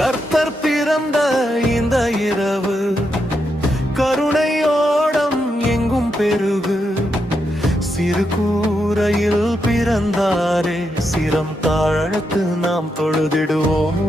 கர்த்தர் பிறந்த இந்த இரவு கருணையோடம் எங்கும் பெருகு. சிறு கூரையில் பிறந்தாரே, சிரம் தாழ்த்து நாம் தொழுதிடுவோம்.